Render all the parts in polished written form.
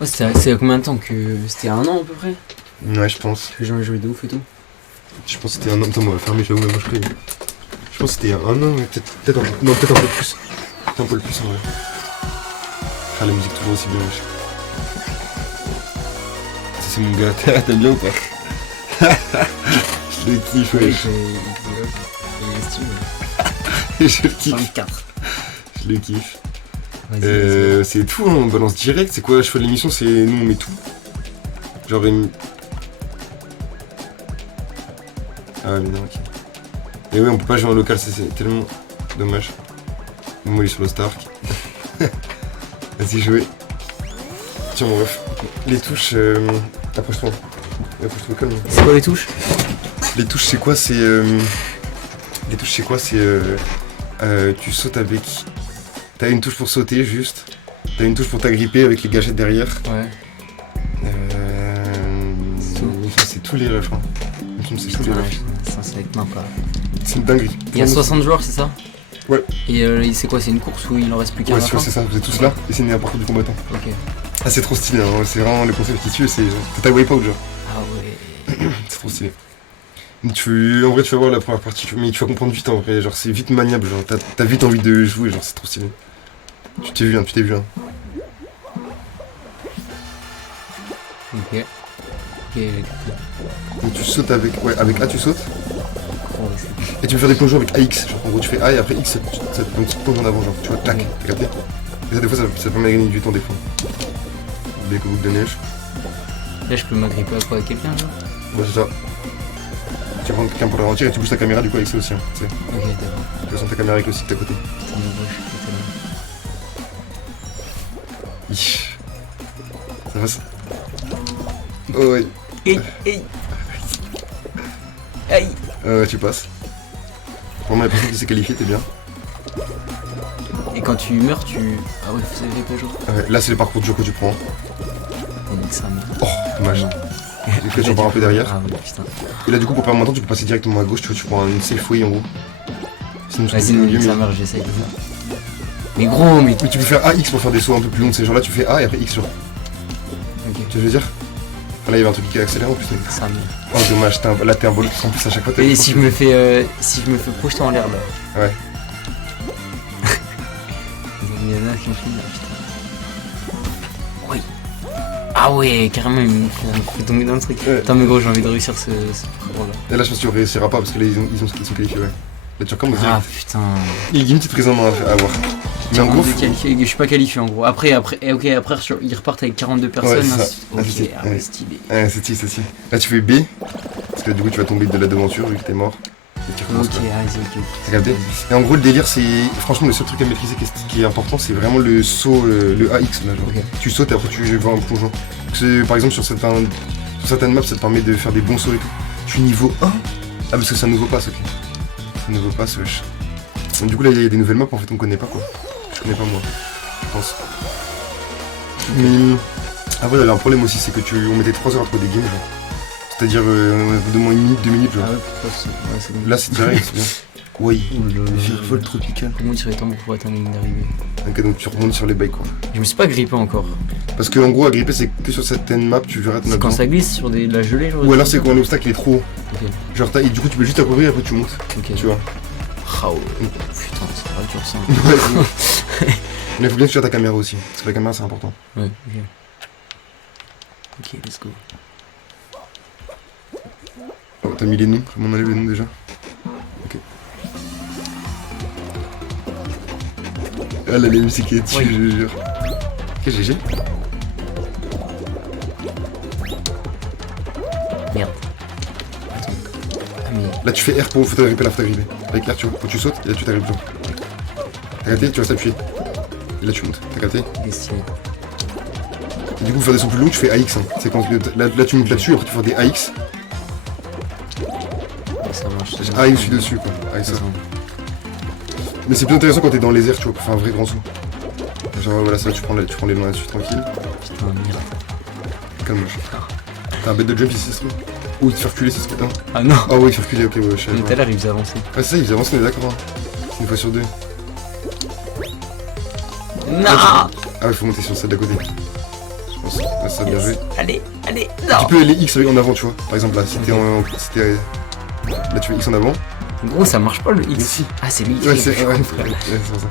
Oh, c'est il y a combien de temps que. C'était un an à peu près? Ouais, je pense. Que les gens jouaient de ouf et tout. Je pense que c'était un an. Attends, on va fermer, j'avoue, là, moi je connais. Je pense que c'était un an, mais peut-être un peu. Non, peut-être un peu plus. Peut-être un peu le plus en vrai. Ah, la musique toujours aussi bien, wesh. Ça, c'est mon gars. T'aimes bien ou pas? Je le kiffe, wesh. Il est stylé. Je le kiffe. 24. Je le kiffe. Vas-y. C'est tout, hein, on balance direct. C'est quoi, le choix de l'émission? C'est nous, on met tout. Genre, ah, mais non, ok. Et oui, on peut pas jouer en local, c'est tellement dommage. Moi, il est sur le Stark. Vas-y, jouer. Tiens, mon ref. Les touches. Approche-toi. Approche-toi calme. C'est quoi les touches? Les touches, c'est quoi? C'est. Les touches, c'est quoi? C'est. Tu sautes avec. T'as une touche pour sauter, juste. T'as une touche pour t'agripper avec les gâchettes derrière. Ouais. C'est tous les refs, hein. C'est tous les refs. Ça va être n'importe quoi. C'est une dinguerie. Il y a 60 joueurs, c'est ça? Ouais. Et c'est quoi? C'est une course où il en reste plus qu'un? Ouais, c'est ça, vous êtes tous là et c'est un parcours du combattant. Ok. Ah, c'est trop stylé, hein. C'est vraiment le concept qui tue, c'est Total Wipeout, genre. Ah ouais. C'est trop stylé. En vrai, tu vas voir la première partie, mais tu vas comprendre vite en vrai, genre c'est vite maniable, genre t'as vite envie de jouer, genre c'est trop stylé. Tu t'es vu, hein. Ok. Ok. Donc tu sautes avec. Ouais, avec A tu sautes. Oh, Et tu peux faire des plongeons avec AX, genre en gros tu fais A et après X, donc tu plonges en avant, genre tu vois, tac, t'as capté? Et ça, des fois, ça permet de gagner du temps, des fois. Des boucles de neige. là, je peux m'agripper à quoi? À quelqu'un, genre? Ouais, c'est ça. Tu prends quelqu'un pour le ralentir et tu bouges ta caméra du coup avec ça aussi, hein, tu sais. Ok, d'accord. Tu peux sentir ta caméra avec le site à côté. Putain, mais ouais, je suis Ish. Ça va ça? Oh ouais. Hey, hey. Aïe. Tu passes. Vraiment, la personne qui s'est qualifiée, t'es bien. Et quand tu meurs, tu. Ah ouais, vous savez pas, genre. Ouais, là, c'est le parcours de jeu que tu prends. Oh, nique sa mère. Oh, dommage. Du coup, tu repars un peu derrière. Ah ouais, putain. Et là, du coup, pour perdre moins de temps, tu peux passer directement à gauche, tu vois, tu prends une safe way en gros. Sinon, Vas-y, au non, milieu, nique sa mais... mère, j'essaye de faire. Mais gros, mais. Mais tu peux faire AX pour faire des sauts un peu plus longs, c'est genre là, tu fais A et après X, genre. Ok. Tu vois ce que je veux dire? Ah, là, il y avait un truc qui accélère en plus. Donc... Ça mère. Oh, dommage, là, t'es un vol en plus à chaque fois. Et si je me fais. Si je me fais projeter en l'air là. Ouais. Il y en a qui me filment là, putain. Oui. Ah ouais, carrément, il me fait tomber dans le truc. Ouais. Attends, mais gros, j'ai envie de réussir ce parcours là. Et là, je pense que tu réussiras pas parce que là, ils sont qualifiés, ouais. Là, tu recommences Ah direct. putain. Il y a une petite prise en main à avoir. Mais en gros, Je suis pas qualifié en gros. Après, ils repartent avec 42 personnes. Ouais, c'est hein, ça. ok, c'est- ah ouais, ouais. stylé. Ouais, c'est stylé. Là, tu fais B, parce que du coup, tu vas tomber de la devanture vu que t'es mort. Et tu recommences Ok, là. vas-y, ok. T'as capté? Et en gros, le délire, c'est. Franchement, le seul truc à maîtriser qui est important, c'est vraiment le saut, le AX là. Genre. Ok. Tu sautes et après tu vas en plongeant. Parce que, par exemple, sur certaines maps, ça te permet de faire des bons sauts et tout. Tu es niveau 1? Ah, parce que c'est un nouveau pass, ok. C'est un nouveau pass, wesh. Donc, du coup, là, il y a des nouvelles maps en fait, on connaît pas quoi. Je connais pas moi, je pense. Mais. Ah, voilà, il y a un problème aussi, c'est que on mettait 3 heures à trouver des games, genre. C'est-à-dire, de moins 1 minute, 2 minutes, genre. Ah ouais, pourquoi c'est. Ouais, c'est bon. Là, c'est direct, c'est bien. Oui, Ouh là là. Virvol tropical. Comment il serait temps pour atteindre la ligne d'arrivée? Ok, donc tu remontes sur les bails quoi. Je me suis pas grippé encore. Parce que en gros, à gripper, c'est que sur certaines maps, tu verras ton C'est quand absence. ça glisse sur de la gelée, genre. Ou alors c'est quand l'obstacle il est trop haut. Ok, Genre, et du coup, tu peux juste accourir et après tu montes. ok. Tu vois. Ah ouais. Putain, ça va dur ça. Ouais, c'est bon. Mais il faut bien que tu gères ta caméra aussi. Parce que la caméra, c'est important. Ouais, ok. Ok, let's go. Oh, t'as mis les noms. Je m'en enlève les noms déjà. Ok. Ah là, les musiques qui est dessus, Oui. je jure. Ok, GG. Merde. Attends. Ah mais. Là, tu fais R pour faut t'agripper, là, faut t'agripper. Avec R, tu vois, faut que tu sautes et là, tu t'agrippes. Genre. T'as capté? Tu restes appuyé. Et là, tu montes. T'as capté? Destiné. Et du coup, pour faire des sauts plus longs, tu fais AX. Hein. C'est quand là, tu montes là-dessus, après tu fais des AX. Ça marche. AX, je suis dessus, quoi. AX, ça. Ça. Mais c'est plus intéressant quand t'es dans les airs, tu vois, pour faire un vrai grand saut. Genre, voilà, ça, tu prends les mains là-dessus, tranquille. Putain, merde. Calme, t'as un bête de jump ici, c'est tout. Ou il te fait reculer, c'est ce que t'as. Ah non. Ah ouais, il te fait reculer, ok, ouais, je sais. Mais tout à l'heure, il faisait avancer. Ah, c'est ça, ils avancent, on est d'accord. Hein. C'est une fois sur deux. Non. Ah ouais, faut monter sur celle d'à côté. Je pense. Ouais, ça, bien joué. Allez, allez, Tu non. peux les X en avant, tu vois. Par exemple, là, si t'es en. Si t'es. Là, tu fais X en avant. Gros, ça marche pas le Mais X. si. Ah, c'est lui. Ouais, c'est Je ouais, comprends. c'est pour ça.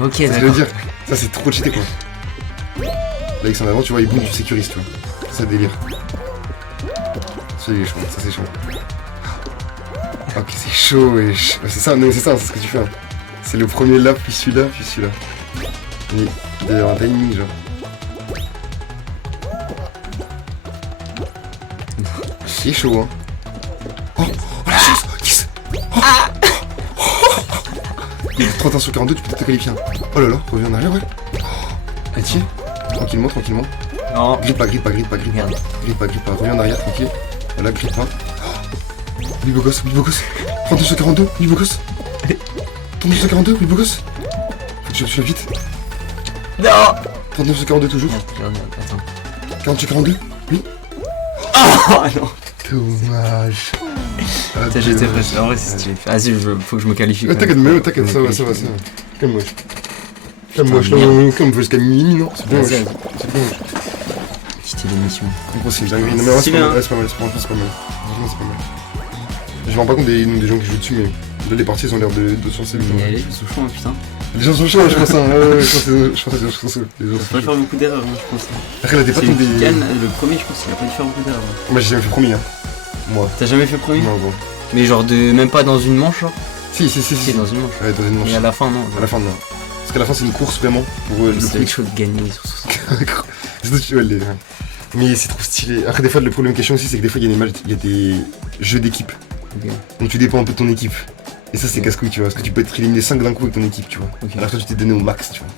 Ok, C'est ce que je veux d'accord. dire. Ça, c'est trop cheaté, quoi. Là, X en avant, tu vois, et boum, tu sécurises, tu vois. C'est ça le délire. Ça, il est chaud. Ça, c'est chaud. Ok, c'est chaud, wesh. Ouais, c'est ça, non, c'est ça, c'est ce que tu fais. Hein. C'est le premier là, puis celui-là, puis celui-là. Mais il y a un timing, genre. C'est chaud, hein. Oh, oh la chance. Yes. Oh. Il est 31 sur 42, tu peux te qualifier. Oh là là, reviens en arrière, ouais. Entier. Tranquillement, tranquillement. Non. Grippe pas, grippe pas, grippe pas, grippe pas. Merde. Grippe pas, grippe pas. Reviens en arrière, tranquille. Voilà, grippe pas. Oui, beau gosse, oui, beau gosse. 32 sur 42, oui, beau gosse. 32 sur 42, oui, beau gosse. Faut que tu vas vite. Non. 39 sur 42 toujours. Attends. 40 sur 42, oui. Oh non. Dommage. Ah, Putain, j'étais dommage. prêt. En vrai, c'est stylé. Vas-y, faut que je me qualifie. Ouais, quand t'inquiète, même. mais t'inquiète, Faut ça que va, je ça me va, ça va. Calme-moi. Calme-moi, Putain, merde. comme jusqu'à minuit, non. C'est bien, Vas-y, wesh. vas-y. C'est bien, wesh. Quitter l'émission. En gros, c'est une dinguerie. Non, mais en vrai, c'est Stylé, pas hein. mal. Ouais, c'est pas mal, c'est pas mal. Franchement, c'est pas mal. Je me rends pas compte des gens qui jouent dessus, mais là, les parties, ils ont l'air de sens et Mais les gens sont chauds, hein, putain. Les gens sont chauds, je pense. Hein. Ouais, je pense que les gens sont chauds. Les gens Faut sont pas chauds. faire beaucoup d'erreurs, hein, je pense. Après, là, t'es pas Celui tombé. qui gagne, le premier, je pense qu'il a pas dû faire beaucoup d'erreurs. hein. Moi, j'ai jamais fait premier, hein. Moi. T'as jamais fait premier? Non, bon. Mais genre de. Même pas dans une manche, genre? Si, Si, dans une manche. Ouais, dans une manche. Et à la fin, non. À la fin, non. Parce qu'à la fin, c'est une course vraiment pour le C'est truc. chaud de gagner sur ce. C'est ouais, mais c'est trop stylé. Après, des fois, le problème question aussi, c'est que des fois, il y a des matchs, il y a des jeux d'équipe. Ok. Donc, tu dépends un peu de ton équipe. Et ça, c'est Ok. casse-couille, tu vois. Parce que tu peux être éliminé 5 d'un coup avec ton équipe, tu vois. Ok. Alors que toi, tu t'es donné au max, tu vois.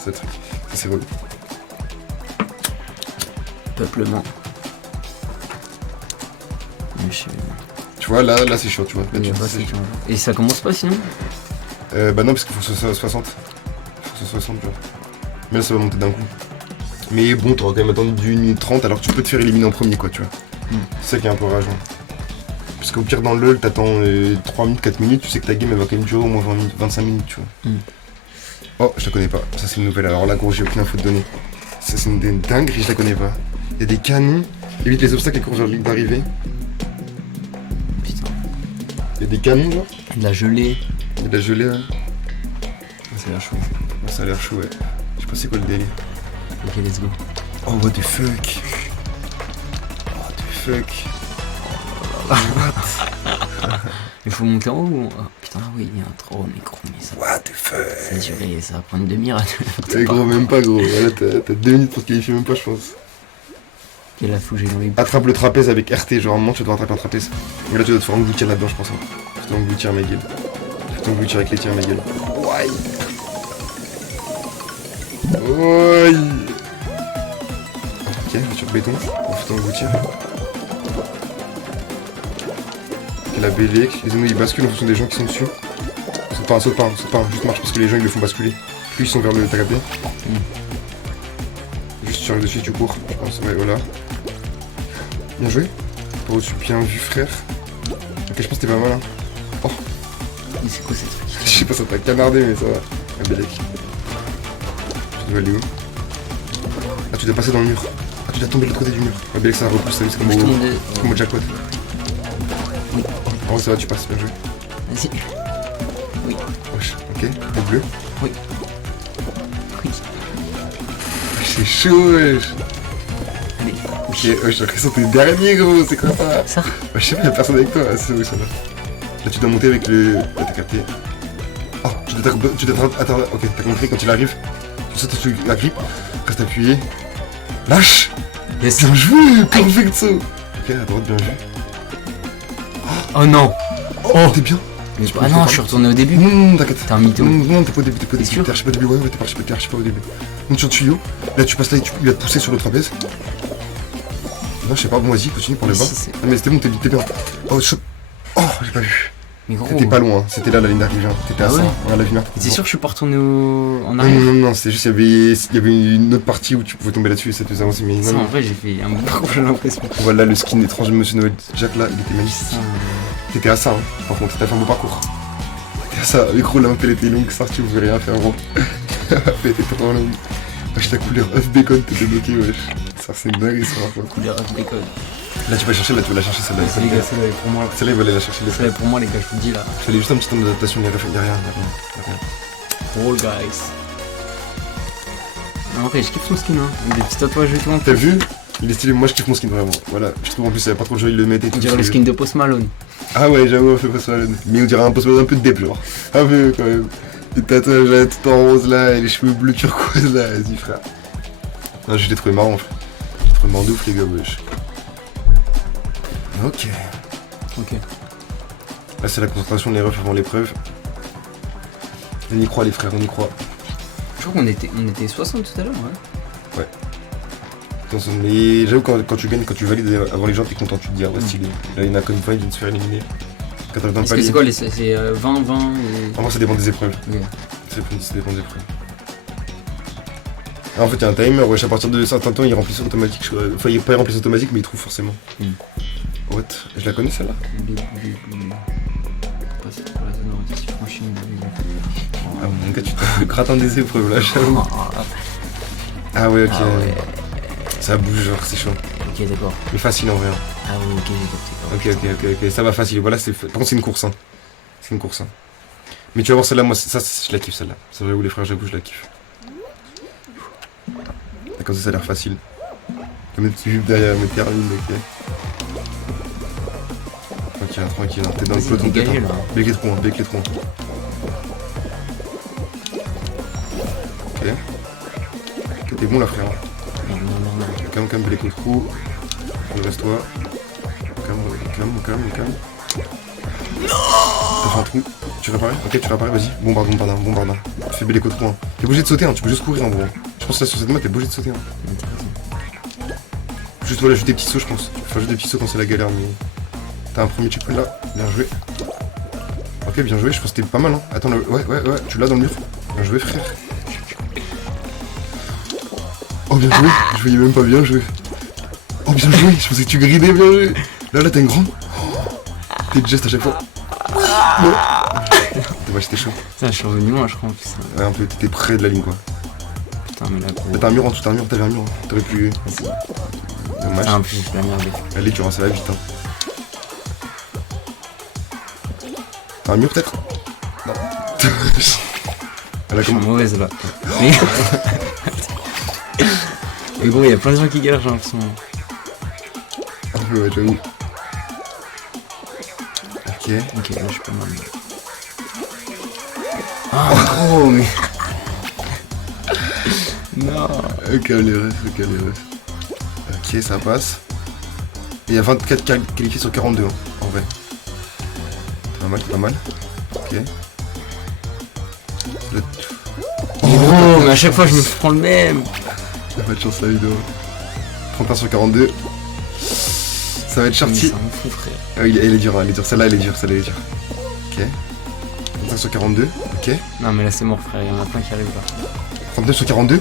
C'est le truc. Ça, c'est relou. Peuplement. Mais je sais. Tu vois, là, c'est chaud, tu vois. Là, Il y tu a vois, pas c'est ça, chaud. tu vois. Et ça commence pas sinon? Bah non, parce qu'il faut que ce soit 60. Il faut que ce soit 60, tu vois. Mais là, ça va monter d'un coup. Mais bon, t'auras quand même attendu d'une minute 30, alors que tu peux te faire éliminer en premier, quoi, tu vois. C'est ça qui est un peu rageant. Parce qu'au pire, dans le LoL, t'attends 3 minutes, 4 minutes, tu sais que ta game, elle va quand même durer au moins 20 minutes, 25 minutes, tu vois. Oh, je la connais pas. Ça, c'est une nouvelle. Alors là, gros, j'ai aucune info de donner. Ça, c'est une dinguerie, je la connais pas. Il y a des canons. Évite les obstacles et cours vers la ligne d'arrivée. Putain. Il y a des canons, là. De la gelée. Il y a de la gelée, là. C'est la chaud. Ouais, ça a l'air chaud, ouais. Je sais pas c'est quoi le délire. Ok, let's go. Oh, what the fuck. What the fuck. Il faut monter en haut ou... Oh, putain, oui, il y a un trône, mais gros, mais ça, What the fuck. ça a duré, ça va prendre une demi-heure. Eh gros, même pas gros. Là, t'as 2 minutes pour te qualifier, même pas, je pense. Et là, faut que j'aille dans les... Attrape le trapèze avec RT, genre, à un moment, tu dois attraper un trapèze. Mais là, tu dois te faire engloutir là-dedans, je pense. Hein. Tu dois engloutir ma gueule. Tu dois t'engloutir avec les tiens, ma gueule. Ouais. Ouais. Ok, sur béton, on fait engloutir. Ok, la BLX, les ennemis ils basculent en fonction des gens qui sont dessus. Saute pas, juste marche parce que les gens ils le font basculer. Plus ils sont vers le tagapé. Juste tu arrives dessus et tu cours, je pense, ouais, voilà. Bien joué. Par au-dessus, bien vu, frère. Ok, je pense que t'es pas mal, hein. Oh, Mais c'est quoi cette truc? je sais pas, ça t'a canardé, mais ça va. La BLX. Tu dois aller où? Ah, tu dois passer dans le mur. Ah, tu dois tomber de l'autre côté du mur. La BLX ça repousse, c'est comme Je te au... demande de... c'est comme au jackpot. En vrai, ça va, tu passes, bien joué. Vas-y. Wesh, ok, le bleu. Oui. Oui. C'est chaud, wesh. Allez. Ok, wesh, j'ai l'impression que t'es dernier, gros, c'est quoi ça? Ça? Ouais, je sais pas, y'a personne avec toi, ah, c'est où ça là? Là, tu dois monter avec le. Ouais, t'as capté. Oh, tu dois attendre. Ok, t'as compris quand il arrive. Tu sautes sur la grippe, reste appuyé. Lâche! Yes. Bien joué! Perfecto! Ok, à droite, bien vu. Oh non. Oh, t'es bien! Mais... peux Ah le non, faire je suis retourné au début. Non, t'inquiète. T'es un mytho. Non, t'es pas au début, t'es pas au T'es début. sûr T'es archi pas au début, ouais, t'es archi pas au début. Monte sur le tuyau, là tu passes là, il va te pousser sur le trapèze. Non, je sais pas, bon, vas-y, continue par le Mais bas. si, c'est- Non, mais c'était bon, t'es bien. Oh, oh, j'ai pas vu. Mais gros. T'étais pas loin, hein. C'était là la ligne d'arrivée. Hein. T'étais à Ah ça, ouais hein, la lumière. T'es sûr que je suis pas retourné en Non, arrière? non, c'était juste, il y avait une autre partie où tu pouvais tomber là-dessus et ça te faisait avancer, mais Ça, non, en non. vrai, j'ai fait un bon j'ai l'impression. Voilà le skin étrange de Monsieur Noël Jack là, il était magnifique. Putain, T'étais à ça, hein. Par contre, t'as fait un beau parcours. T'étais à ça, le gros, la map elle était longue, ça, tu pouvais rien faire, gros. La map elle était trop longue. Wesh, la couleur œuf bacon t'étais bloqué, wesh. c'est une dingue ça par contre. Il est rêve d'école. Là tu vas chercher, là tu vas la chercher celle-là. Les gars, celle-là est pour moi. Celle-là il va aller la chercher les Celle-là est pour moi, les gars, je vous le dis là. Je fais juste un petit temps d'adaptation, il y a rien. All guys. En vrai, je kiffe son skin, hein. Avec des petits tatouages et tout. T'as vu? Il est stylé, moi je kiffe mon skin vraiment. Voilà, je trouve en plus il y a pas trop de jeux, il le mettait et tout. On dirait le skin de Post Malone. Ah ouais, j'avoue, on fait Post Malone. Mais on dirait un Post Malone un peu de dép, genre. Un peu quand même. Les tatouages là, tout en rose là, et les cheveux bleus turquoise là, vas-y frère. Non, je l'ai trouvé marrant, frère. J'ai trouvé marrant de ouf, les gars, wesh. Ok. Ok. Là, c'est la concentration de les refs avant l'épreuve. On y croit, les frères, on y croit. Je crois qu'on était 60 tout à l'heure, ouais. Attention, mais j'avoue, quand tu gagnes, quand tu valides avant les gens, t'es content, tu te dis, ah ouais, stylé. Là, il y en a comme une fois, il vient de se faire éliminer. Quand t'arrives dans le Est-ce que palier. c'est quoi c'est 20, 20 et... En vrai, ça dépend des épreuves. Ok. Ça dépend des épreuves. Ah, en fait, il y a un timer, wesh, à partir de certains temps, il remplit automatique. Enfin, il est pas rempli automatique, mais il trouve forcément. What? Je la connais celle-là? Ah, mon gars, tu t'as le gratin des épreuves là, j'avoue. Ah ouais, ok. Ah ouais. Ça bouge, genre, c'est chaud. Ok, d'accord. Mais facile en vrai. Ah ouais, ok, j'ai capté. Ok, ça va facile. Voilà, c'est. Par contre, c'est une course, hein. C'est une course, hein. Mais tu vas voir celle-là, moi, ça, je la kiffe celle-là. Ça, j'avoue, les frères, j'avoue, je la kiffe. Comme ça a l'air facile. Comme mes petits jupes derrière mes termines, ok. Tranquille, hein. T'es dans le peloton de tête. Bec les trous, hein. Ok, t'es bon là, frère. Calme, bec les trous. Reste-toi. Calme. T'as fait un trou. Tu réparais? Ok, tu réparais, vas-y. Bombarde. Tu fais belé trou, hein. T'es obligé de sauter, hein. Tu peux juste courir en gros. Je pense que là sur cette map, t'es obligé de sauter, hein. Juste voilà, juste des petits sauts, je pense. Enfin, juste des petits sauts quand c'est la galère, mais. T'as un premier checkpoint là, bien joué. Ok, bien joué, je pense que c'était pas mal, hein. Attends, ouais, tu l'as dans le mur. Bien joué, frère. Oh, bien joué, je voyais même pas bien joué. Oh, bien joué, je pensais que tu gridais, bien joué. Là, t'as une grande. T'es geste à chaque fois. Dommage, c'était chaud. Putain, je suis revenu moi, je crois en plus. Ouais, un peu, t'étais près de la ligne, quoi. Putain, mais là, gros. T'as un mur en dessous, t'avais un mur, hein. T'aurais pu. Dommage. Putain, en plus, je l'ai merdé. Allez, tu ça va vite, hein. T'as un mur peut-être? Non. Je suis mauvaise là. Mais gros, il y a plein de gens qui galèrent, j'ai l'impression. Ouais, j'avoue. Ok, là je suis pas mal. Ah, gros, mais. Non. Ok, les refs. Ok, ça passe. Et il y a 24 qualifiés sur 42, hein, en vrai. Pas mal. Ok. Oh, mais à chaque fois je me prends le même. Y'a pas de chance la vidéo. 31 sur 42. Ça va être Charty. Ça me fout, frère. Ah, elle est dure, celle-là elle est dure. Ok. 35 sur 42, ok. Non mais là c'est mort, frère, il y en a plein qui arrivent là. 39 sur 42.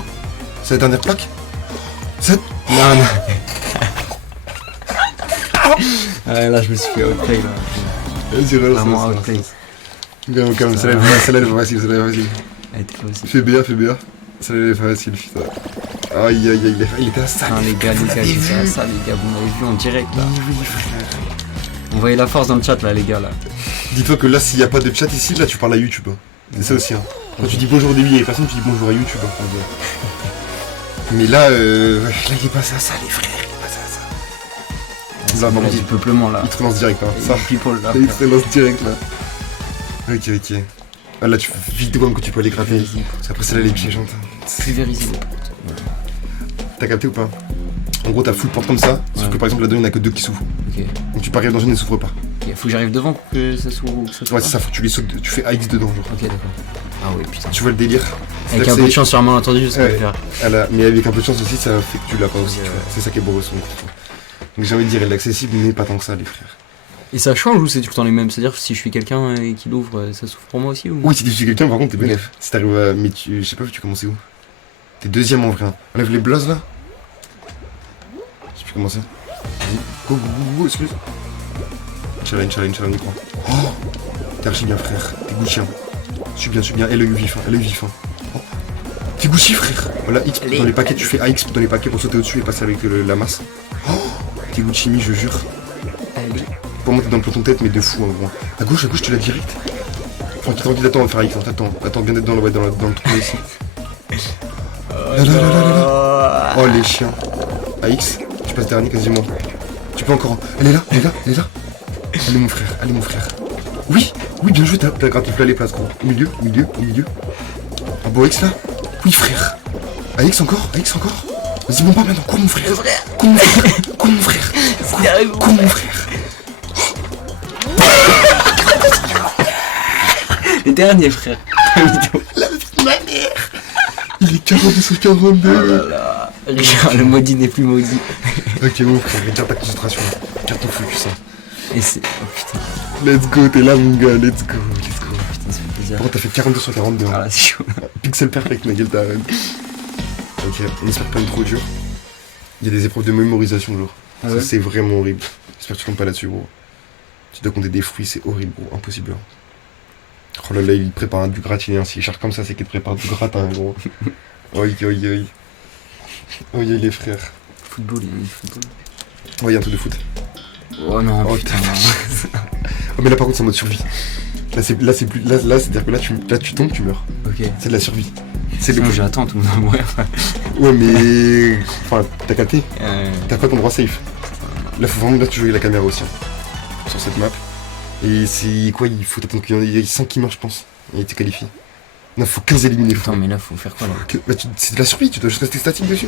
C'est la dernière plaque. 7. Non. Ah, là je me suis fait outplay là. Vas-y, Vraiment outplay. Calme, celle-là elle est facile. Elle était facile. Fais BA. Celle-là elle est facile, putain. Aïe, il était à ça. Non les gars, j'étais à ça, les gars, vous m'avez vu en direct là. On voyait la force dans le chat là, les gars là. Dis-toi que là, s'il n'y a pas de chat ici, là tu parles à YouTube. Hein. C'est ça aussi. Hein. Quand tu dis bonjour au début, il y a personne, tu dis bonjour à YouTube. Hein. Mais là, il est passé à ça, les frères. Là, du peuplement là. Il te relance direct, hein. Ça. People là. Il te relance direct là. Ok. Ah, là, tu fais vite de quand tu peux aller gratter. Parce qu'après, c'est là les piégeantes. Pulvériser les portes. T'as capté ou pas? En gros, t'as full porte comme ça, sauf que par exemple, là-dedans, il n'y en a que 2 qui s'ouvrent. Ok. Donc tu peux arriver dans une et ne s'ouvre pas. Ok, faut que j'arrive devant pour que ça s'ouvre ou que ça s'ouvre. Ouais, c'est ça, faut que tu les sautes, tu fais AX dedans. Genre. Ok, d'accord. Ah oui, putain. Tu vois le délire? Avec un peu de chance, sur un malentendu, je sais pas le faire. Mais avec un peu de chance aussi, ça fait que tu l'as pas aussi. C'est ça qui est beau son. Donc j'ai envie de dire, elle est accessible, mais pas tant que ça, les frères. Et ça change ou c'est tout le temps les mêmes? C'est-à-dire que si je suis quelqu'un et qui l'ouvre, ça s'ouvre pour moi aussi ou... Oui, si tu suis quelqu'un, par contre, t'es bénéf. Si t'arrives à. Mais je sais pas, tu commences où? T'es deuxième en vrai. Hein. Enlève les blazes là. Je sais plus comment c'est. Vas-y. Go, excuse. Challenge, micro. Oh, t'es archi bien, frère. T'es goût chien. Suis bien. Et l'œil vif, hein. Oh. Teguchi, frère. Voilà, X Allez, dans les paquets, tu allez. fais AX dans les paquets pour sauter au-dessus et passer avec la masse. Oh, Teguchi, mi, je jure. Allez. Pour monter dans le peloton tête, mais de fou en gros. À gauche, tu l'as direct. Tranquille, attends, on va faire AX. Attends bien d'être dans le trou ici. Là. Oh, les chiens. AX, je passe dernier quasiment. Tu peux encore. Elle est là. Allez, mon frère. Oui, bien joué, t'as gratté les places, gros. Au milieu. Un beau AX là. Oui, frère. AX encore. Vas-y, monte pas maintenant. Cours, mon frère. Cours, mon frère. Le dernier, frère. Ma mère. Il est 42 sur 42. Oh là là. Regarde, le maudit n'est plus maudit. Ok, mon frère, garde ta concentration. Garde ton focus. Et c'est... Oh putain, Let's go, t'es là, mon gars. Let's go. putain, ça fait plaisir. Bon, t'as fait 42 sur 42. Ah là, c'est chaud. Pixel perfect, ma gueule, t'as arrêté. Ok, on espère pas être trop dur. Il y a des épreuves de mémorisation, genre. Ah Ça, ouais c'est vraiment horrible. J'espère que tu comptes pas là-dessus, gros. Tu dois compter des fruits, c'est horrible, gros. Impossible. Oh là là, il prépare du gratinien. S'il cherche comme ça, c'est qu'il te prépare du gratin, gros. Oi, les frères. Football. Oh, il y a un truc de foot. Oh non, Oh, putain. Oh, mais là, par contre, c'est en mode survie. Là, c'est-à-dire que là, tu tombes, tu meurs. Ok. C'est de la survie. C'est Sinon, j'attends, tout le monde va mourir. Ouais, mais. Enfin, t'as capté. T'as pas ton droit safe. Là, faut vraiment bien que tu joues avec la caméra aussi. Hein, sur cette map. Et c'est quoi, il faut attendre qu'il y en ait 5 qui meurent, je pense. Et il t'es qualifié. Non, faut 15 éliminés. Attends, mais là, faut faire quoi, là? Bah, c'est de la survie, tu dois juste rester statique dessus.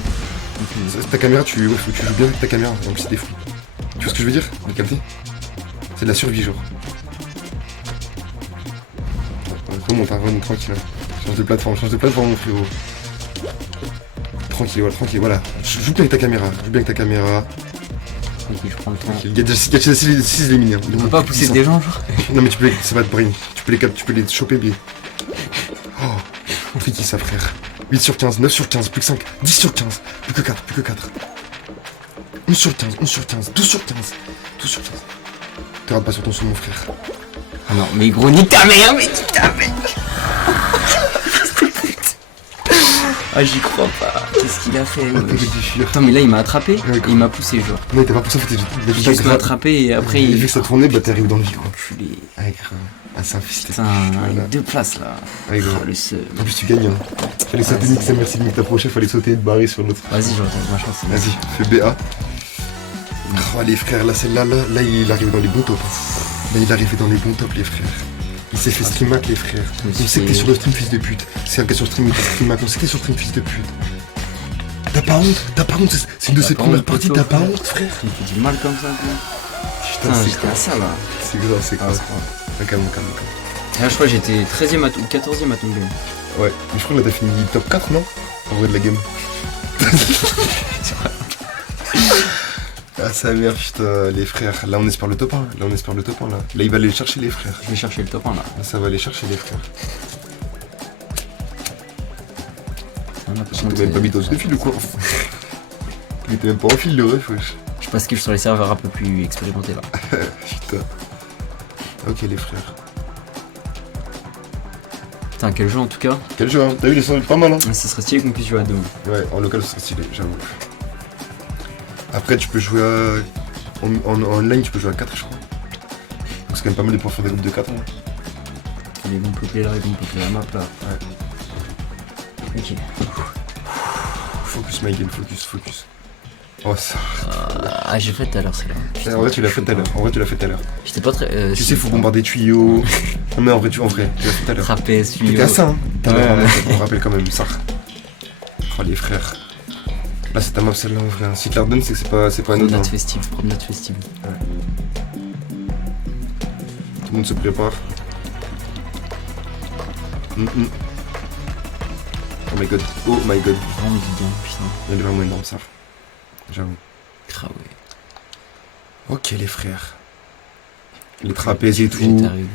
Ok. Ta caméra, faut que tu joues bien avec ta caméra, donc c'est des fous. Tu vois ce que je veux dire? Vous captez? C'est de la survie, genre. Remonte, run, tranquille. Hein. Change de plateforme, mon frérot. Tranquille, voilà. Joue bien avec ta caméra, Ok, je prends le temps. Il y a déjà 6 éliminés. Hein. On peut pas pousser des gens, genre? Non, mais c'est pas de brain. Tu peux les choper, bien. Oh, tricky ça, frère. 8 sur 15, 9 sur 15, plus que 5, 10 sur 15, plus que 4. 11 sur 15, 12 sur 15. Te rate pas sur ton son, mon frère. Ah non, mais gros, nique ta mère, Ah, j'y crois pas. Qu'est-ce qu'il a fait, Attends, mais là, il m'a attrapé et il m'a poussé, genre. Non, il t'a pas poussé, en fait, Il a juste m'a attrapé et après, il a vu que ça tournait, bah t'arrives dans le vide, quoi. Enculé. Ah, grave. Ah, c'est un fils. Putain, avec 2 places, là. Ouais, gros. Oh, le seum. En plus, tu gagnes. Hein. Fallait sauter, Nick, merci de t'approcher, fallait sauter et te barrer sur l'autre. Vas-y, je retente ma chance. Vas-y, fais BA. Oh, les frères, là, celle-là, là, il arrive dans les bons tops. Là, il est arrivé dans les bons tops, les frères. Il s'est fait stream hack, les frères. On sait que t'es sur le stream, fils de pute. C'est un gars sur stream, stream hack. On sait que t'es sur stream, fils de pute. T'as pas honte, c'est une de ses premières parties, t'as pas honte, frère. Tu me fais du mal comme ça, quoi. Putain, J'étais à ça, là. C'est grave, c'est grave. Calme. Là, je crois que j'étais 13ème ou 14ème à ton game. Ouais, mais je crois que là, t'as fini top 4, non? En vrai de la game. Ah, sa mère, putain, les frères. Là, on espère le top 1. Là, il va aller chercher, les frères. Je vais chercher le top 1, là. Là, ça va aller chercher, les frères. T'as même pas mis dans ce fil ou quoi? Il était même pas en fil, le ref, wesh. Je passe que sur les serveurs un peu plus expérimentés, là. Putain. Ok, les frères. Putain, quel jeu en tout cas. Quel jeu, hein? T'as vu, les sons pas mal, hein? Ça serait stylé qu'on puisse jouer à deux. Ouais, en local, ça serait stylé, j'avoue. Après, tu peux jouer à... En online, tu peux jouer à 4, je crois. Donc, c'est quand même pas mal de pouvoir faire des groupes de 4, hein. Ils vont peupler là, ils vont peupler la map là. Ouais. Ok. Focus, my game, focus. Oh, ça. Ah, j'ai fait tout à l'heure, c'est là. En vrai, tu l'as fait tout à l'heure. J'étais pas très. Tu sais, faut bombarder tuyaux. Non, mais en vrai, tu l'as fait tout à l'heure. Trapèze, tuyau. T'étais à ça, hein? Ouais. On me rappelle quand même, ça. Oh, les frères. Là, c'est ta map celle-là en vrai. Si tu la redonnes, c'est que c'est pas anodin. Promenade festive. Ouais. Tout le monde se prépare. Oh my god. Vraiment du bien, putain. Il est vraiment énorme, ça. J'avoue. Crawé. Ok, les frères. Les trapèzes et tout. J'étais arrivé.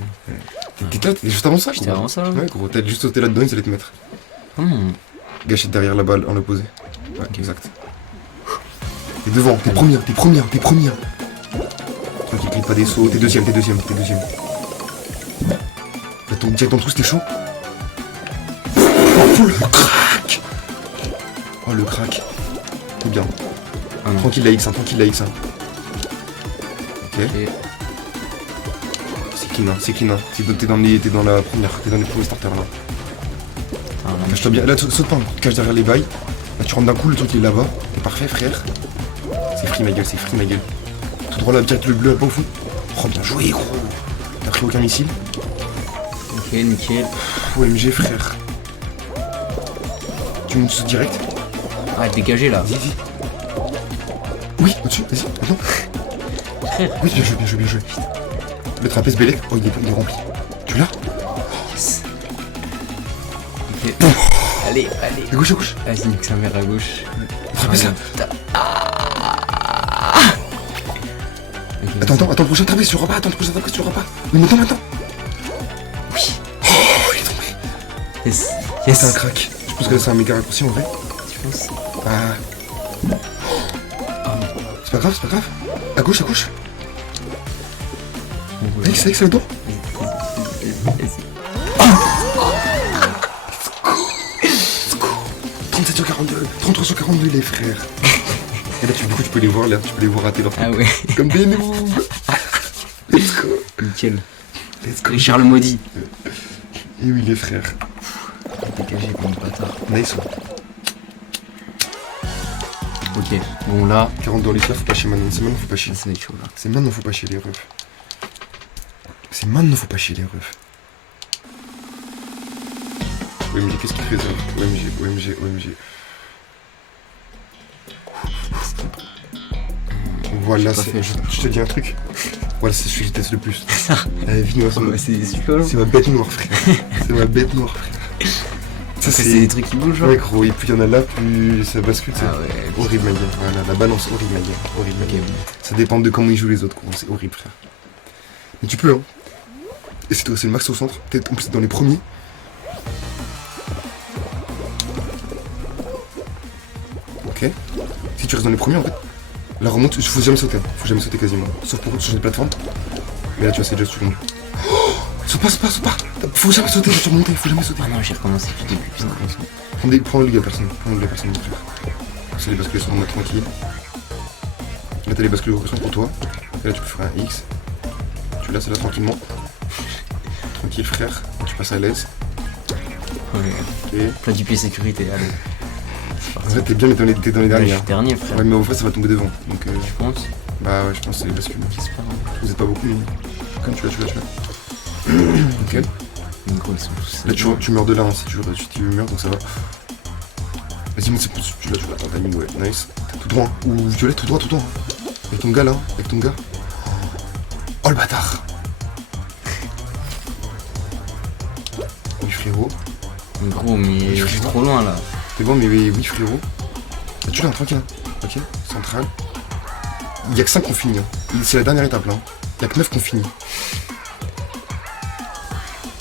T'étais juste avant ça, J'étais gros. avant ça, là. Ouais, gros. T'as juste sauté là-dedans, ils allaient te mettre. Gâchette derrière la balle, en opposé. Ouais, exact. T'es devant, t'es première. Toi qui cliques pas des sauts, t'es deuxième. Là, ton direct dans le trou, c'était chaud. Oh, le crack. Oh le crack. C'est bien. Ah non. Tranquille la X, hein, tranquille la X. Hein. Ok. Ok. C'est clean, hein, c'est clean. Hein. T'es dans la première, t'es dans les premiers starters là. Ah, non, Cache-toi bien. Là, saute pas, tu te caches derrière les bails. Là, tu rentres d'un coup, le truc il est là-bas. T'es parfait, frère. C'est free ma gueule, c'est free ma gueule. Tout droit là, direct le bleu là-bas au fond. Oh, bien joué, gros. T'as pris aucun missile. Ok, nickel. Pff, OMG, frère. Tu montes ce direct. Ah, dégagé là. Vas-y. Oui, au-dessus, vas-y, attends. Oui, bien joué, bien joué, bien joué. Le trapèze Bélec, oh, il est rempli. Tu l'as? Yes. Ok. Allez, allez. À gauche, à gauche. Vas-y, nique sa mère à gauche. Le trapèze là. Putain. Ok, Attends, prochain trapèze, tu auras pas. Attends, prochain trapèze, tu auras pas. Mais maintenant. Oui. Oh, il est tombé. Yes. C'est un Yes. crack. Je pense que là, c'est un méga raccourci en vrai. Tu penses? Ah. C'est pas grave, c'est pas grave. À gauche. Avec là-dedans. Vas-y. 37 sur 42, 33 sur 42 les frères. Et là tu peux les voir là, tu peux les voir rater leur truc. Ah ouais. Comme des noobs. Let's go. Nickel. Let's go. Richard le maudit. Et oui les frères. Dégagé comme bâtard. Nice. Ok. Bon là. 40 dans les fleurs, faut pas chier maintenant. C'est maintenant, faut pas chier. Ça va être chaud là. C'est maintenant, faut pas chier les refs. C'est maintenant, faut pas chier les refs. OMG, qu'est-ce qu'il fait ça? OMG. Voilà, J'ai pas fait, je te dis un truc. Voilà, c'est celui que je teste le plus. La vie noire, C'est super. c'est ma bête noire, frère. C'est ma bête noire, frère. Ça, C'est des trucs qui bougent genre. Ouais, gros, et plus il y en a là, plus ça bascule. Ah ouais. Horrible, ma gueule. Voilà, la balance, horrible, ma gueule. Horrible, ma Ok, gueule. bon. Ça dépend de comment ils jouent les autres, gros. C'est horrible, frère. Mais tu peux, hein. Et c'est le max au centre. Peut-être en plus dans les premiers. Ok. Si tu restes dans les premiers, en fait, la remonte, il faut jamais sauter. Faut jamais sauter quasiment. Sauf pour changer de plateforme. Mais là, tu vois, c'est déjà suffisant. Oh, saute pas. Faut jamais sauter, faut remonter, faut jamais sauter. Ah non, j'ai recommencé du début. Putain. Prends le lit à personne. Mon frère. C'est les bascules sur le mode tranquille. Là, t'as les bascules pour toi. Et là, tu peux faire un X. Tu laisses là tranquillement. Tranquille, frère. Tu passes à l'aise. Ouais. Ok. Plat du pied sécurité, allez. C'est En parti. fait, t'es bien, mais t'es dans les Ouais, derniers. je suis dernier, frère. Ouais, mais en vrai, ça va tomber devant. Donc, Tu penses? bah ouais, je pense que c'est les bascules. J'espère. Vous êtes pas beaucoup, mais. Comme tu l'as. Ok. Mais gros, ils sont tous. Là, tu meurs de là, hein, si tu meurs, donc ça va. Vas-y, monte, tu l'as, en timing, ouais, nice. Tout droit, hein. Ou violet, tout droit. Avec ton gars là, Oh le bâtard. Oui, frérot. Mais gros, mais je suis trop loin là. T'es bon, mais oui, frérot. Bah, tu l'as, tranquille. Hein. Ok, central. Il y a que 5 qu'on finit. Hein. C'est la dernière étape là. Il y a que 9 qu'on finit.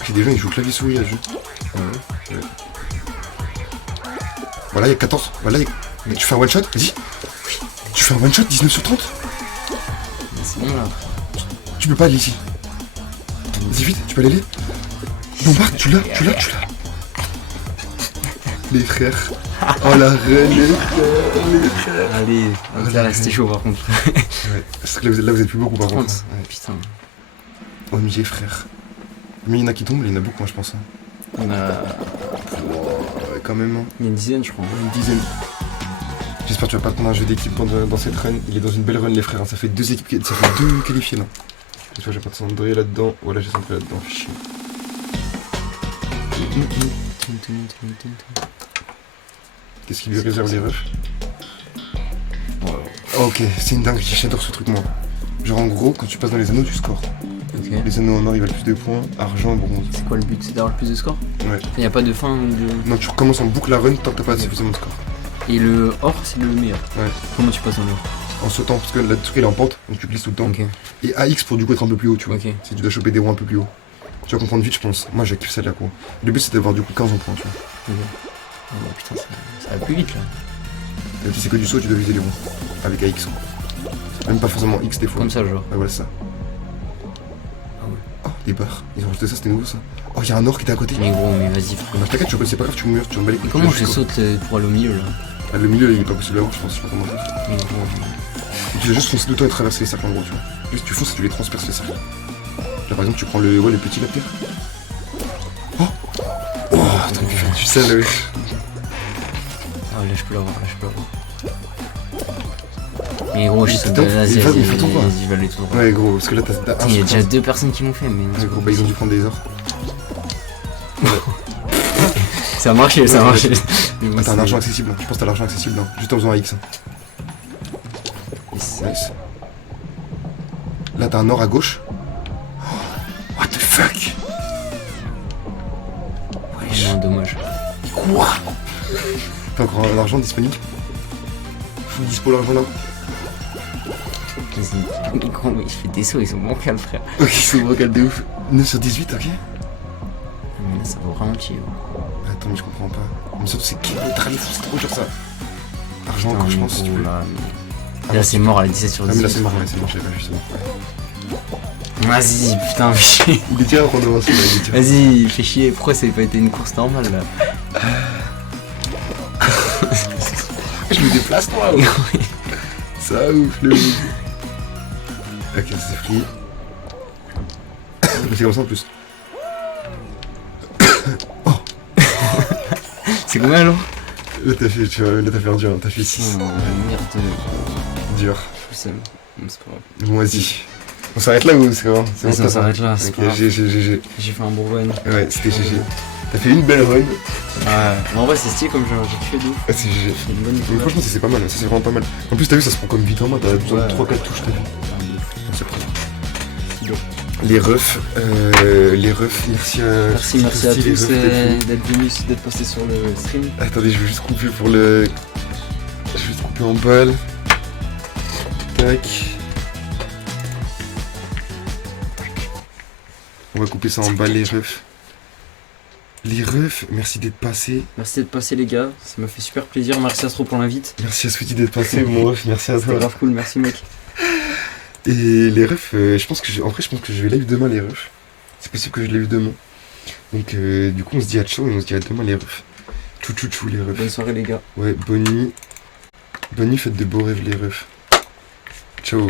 J'ai des gens, ils jouent clavier souris à jeu. Ouais. Voilà, il y a 14. Voilà, mais tu fais un one shot, vas-y. Tu fais un one shot, 19 sur 30. Mais c'est bon là. Tu peux pas aller ici. Vas-y vite, tu peux aller. Bombard, tu l'as. Les frères. Oh la reine, les frères. Allez, là c'était chaud par contre. Ouais, c'est que là vous êtes plus beaucoup par 30. contre. Ouais. Putain. OMG frère. Mais il y en a qui tombent, il y en a beaucoup, moi je pense. Hein. On a. Ouais, quand même. Hein. Il y a une dizaine, je crois. Une dizaine. J'espère que tu vas pas prendre un jeu d'équipe dans cette run. Il est dans une belle run, les frères. Hein. Ça fait 2 équipes, ça fait 2 qualifiés là. J'espère que je vais pas te centrer là-dedans. Voilà, j'ai centré là-dedans. Fichier. Qu'est-ce qu'il lui réserve les refs? Oh, ok, c'est une dinguerie, j'adore ce truc moi. Genre en gros, quand tu passes dans les anneaux, tu scores. Ok. Les anneaux en or ils valent plus de points, argent et bronze. C'est quoi le but? C'est d'avoir le plus de score? Ouais. Il n'y a pas de fin de... Non, tu recommences en boucle la run tant que t'as pas suffisamment de score. Et le or, c'est le meilleur. Ouais. Comment tu passes en or? En sautant, parce que là, le truc il est en pente, donc tu glisses tout le temps. Ok. Et AX pour du coup être un peu plus haut, tu vois. Ok. Si tu dois choper des roues un peu plus haut. Tu vas comprendre vite, je pense. Moi, j'ai kiffé celle-là, quoi. Le but, c'est d'avoir du coup 15 en points, tu vois. Ok. Oh, bah, putain, ça va plus vite là. Et si c'est que du saut, tu dois viser les roues. Avec AX. Même pas forcément X des fois. Comme ça, genre. Ouais, voilà, c'est ça. Ah ouais. Oh, les barres. Ils ont rajouté ça, c'était nouveau ça. Oh, il y a un or qui était à côté. Mais gros, mais vas-y, frère. Bah, t'inquiète, c'est pas grave, tu meurs, tu vas me Mais comment je saute pour aller au milieu là? Ah, le milieu il est pas possible à voir, je pense, je sais pas comment faire. Mais gros, Tu dois juste foncer dedans et traverser les cercles en gros, tu vois. Juste tu fonces et tu les transperces les cercles. Là par exemple, tu prends le petit là de terre. Oh t'aurais pu faire du sale, ouais. ah, là je peux l'avoir, là je peux l'avoir. Mais gros, je Mais saute putain, de vas-y, mais vas-y, fais ton quoi. vas-y, je vais aller tout droit. Ouais gros, parce que là t'as Putain, il y a déjà 2 personnes qui m'ont fait, mais non. Ouais gros, bah ils ont dû prendre des ors. Ça a marché, ça a marché. Mais bon, Ah, t'as un c'est- argent accessible, hein. Je pense que t'as l'argent accessible, hein. Juste en faisant un X. Hein. Yes. Nice. Là t'as un or à gauche. Oh, what the fuck? Wesh. Non, dommage. Quoi? T'as encore l'argent disponible? Full dispo l'argent là. Vas-y. Mais gros, mais je fais des sauts, ils sont bancals, frère. Ok, c'est bon, de ouf. 9 sur 18, ok? Mais là, ça vaut vraiment chier. Attends, mais je comprends pas. Mais surtout, c'est kilométrales, c'est trop dur ça. Argent Putain, encore, je mais pense, si tu gros, veux. là, Ah, là, c'est mort à la 17 sur Ah, 18. mais là, c'est mort, ouais, c'est mort, j'avais pas vu, c'est mort. Ouais. Vas-y, putain, fais chier. Il est tiré à prendre devant celui-là, il est tiré. Vas-y, fais chier. Pourquoi ça n'a pas été une course normale là? Je me déplace, toi. Ouais. Ça ouf, le ouf. Ok, c'est free. C'est comme ça en plus. C'est combien alors? Là, t'as fait, tu vois, là, t'as perdu, hein. T'as fait 6. Merde. Dur. Je sais. Bon, c'est pas grave. Bon, vas-y. On s'arrête là ou c'est comment? C'est bon, Vas-y, on stop, s'arrête là, hein. c'est Ok, pas grave. GG. J'ai fait un bon run. Ouais, c'était GG. T'as fait une belle run. Ouais. Mais en vrai, c'est stylé comme jeu, j'ai kiffé de ouf. Ah, c'est GG. C'est une bonne Mais découverte. franchement, ça c'est pas mal, ça c'est vraiment pas mal. En plus, t'as vu, ça se prend comme vite en main, t'as besoin de Ouais. 3-4 touches, t'as vu. C'est prêt. Stylé. Les refs, merci à Merci à Style, les tous refs, d'être d'être venus, d'être passés sur le stream. venus. Attendez, je vais juste couper pour le. Je vais juste couper en balle. Tac. On va couper ça en balle, les refs. Les refs, merci d'être passés. Merci d'être passés les gars, ça m'a fait super plaisir. Merci Astro pour l'invite. Merci à Sweetie d'être passé, mon ref, merci à C'était toi. grave cool, merci mec. Et les refs, je pense que je vais live demain les refs. C'est possible que je live demain. Donc du coup on se dit à ciao et on se dit à demain les refs. Tchou les refs. Bonne soirée les gars. Ouais, bonne nuit. Bonne nuit, faites de beaux rêves les refs. Ciao.